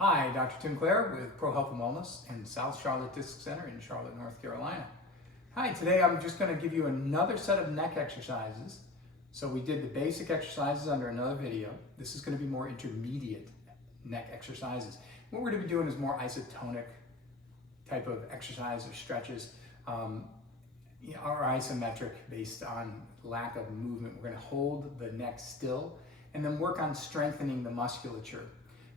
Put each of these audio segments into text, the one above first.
Hi, Dr. Tim Clare with Pro Health and Wellness in South Charlotte Disc Center in Charlotte, North Carolina. Hi, today I'm just going to give you another set of neck exercises. So we did the basic exercises under another video. This is going to be more intermediate neck exercises. What we're going to be doing is more isotonic type of exercise or stretches, or isometric based on lack of movement. We're going to hold the neck still and then work on strengthening the musculature.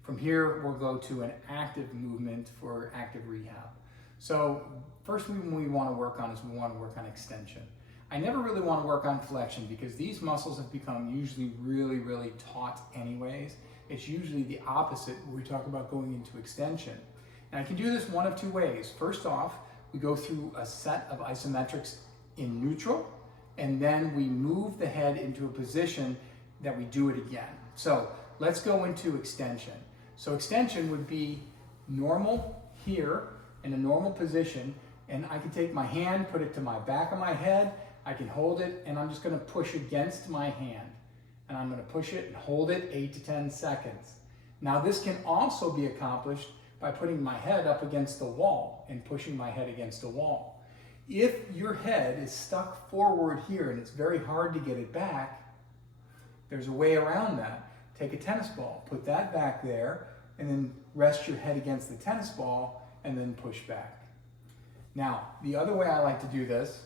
From here, we'll go to an active movement for active rehab. So first thing we want to work on is we want to work on extension. I never really want to work on flexion because these muscles have become usually really taut anyways. It's usually the opposite when we talk about going into extension. And I can do this one of two ways. First off, we go through a set of isometrics in neutral, and then we move the head into a position that we do it again. So let's go into extension. So extension would be normal here in a normal position, and I can take my hand, put it to my back of my head, I can hold it, and I'm just gonna push against my hand. And I'm gonna push it and hold it 8 to 10 seconds. Now this can also be accomplished by putting my head up against the wall and pushing my head against the wall. If your head is stuck forward here and it's very hard to get it back, there's a way around that. Take a tennis ball, put that back there, and then rest your head against the tennis ball and then push back. Now, the other way I like to do this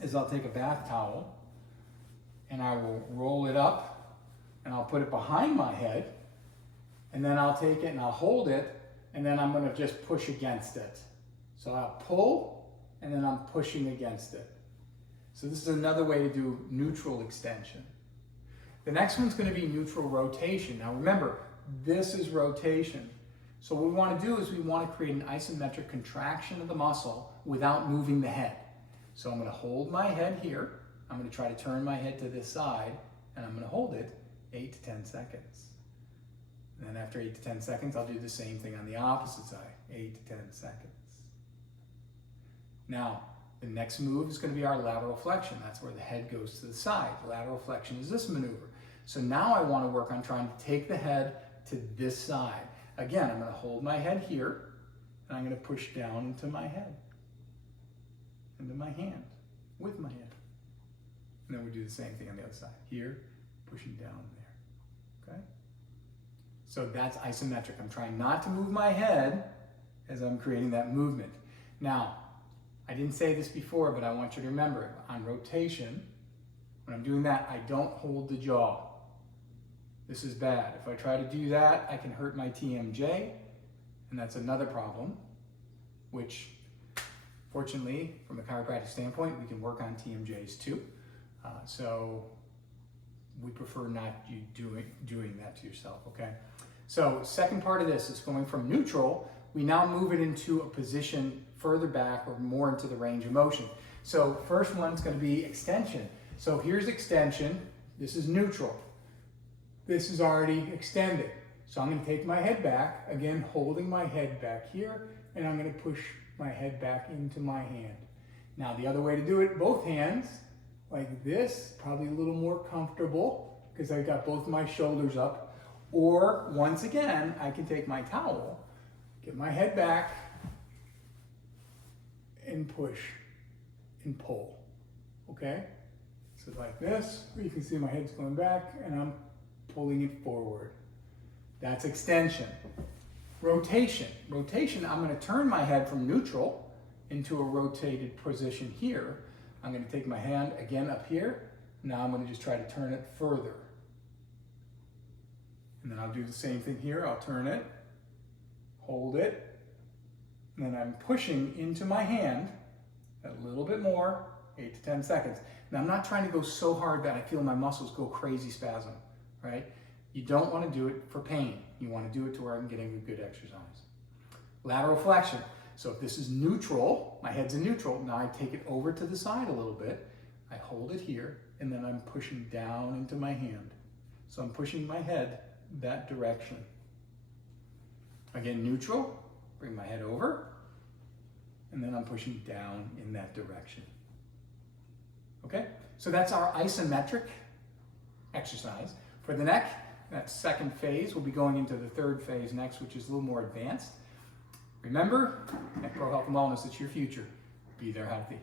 is I'll take a bath towel and I will roll it up and I'll put it behind my head, and then I'll take it and I'll hold it, and then I'm going to just push against it. So I'll pull and then I'm pushing against it. So this is another way to do neutral extension. The next one's going to be neutral rotation. Now remember, this is rotation. So what we want to do is we want to create an isometric contraction of the muscle without moving the head. So I'm going to hold my head here. I'm going to try to turn my head to this side, and I'm going to hold it 8 to 10 seconds. And then after 8 to 10 seconds, I'll do the same thing on the opposite side, 8 to 10 seconds. Now, the next move is going to be our lateral flexion. That's where the head goes to the side. Lateral flexion is this maneuver. So now I want to work on trying to take the head to this side. Again, I'm going to hold my head here, and I'm going to push down into my head, into my hand, with my hand. And then we do the same thing on the other side. Here, pushing down there, okay? So that's isometric. I'm trying not to move my head as I'm creating that movement. Now, I didn't say this before, but I want you to remember, on rotation, when I'm doing that, I don't hold the jaw. This is bad. If I try to do that, I can hurt my TMJ, and that's another problem, which fortunately, from a chiropractic standpoint, we can work on TMJs too. So we prefer not you doing that to yourself, okay? So second part of this is going from neutral, we now move it into a position further back or more into the range of motion. So first one's going to be extension. So here's extension. This is neutral. This is already extended. So I'm going to take my head back, again holding my head back here, and I'm going to push my head back into my hand. Now the other way to do it, both hands, like this, probably a little more comfortable because I got both my shoulders up. Or once again, I can take my towel, get my head back, and push and pull, okay? So like this, where you can see my head's going back and I'm pulling it forward. That's extension. Rotation. Rotation, I'm going to turn my head from neutral into a rotated position here. I'm going to take my hand again up here. Now I'm going to just try to turn it further. And then I'll do the same thing here. I'll turn it, hold it, and then I'm pushing into my hand a little bit more, 8 to 10 seconds. Now I'm not trying to go so hard that I feel my muscles go crazy spasm, right? You don't want to do it for pain. You want to do it to where I'm getting a good exercise. Lateral flexion. So if this is neutral, my head's in neutral, now I take it over to the side a little bit, I hold it here, and then I'm pushing down into my hand. So I'm pushing my head that direction. Again, neutral, bring my head over, and then I'm pushing down in that direction. Okay, so that's our isometric exercise. For the neck, that second phase. We'll be going into the third phase next, which is a little more advanced. Remember, at Pro Health and Wellness, it's your future. Be there healthy.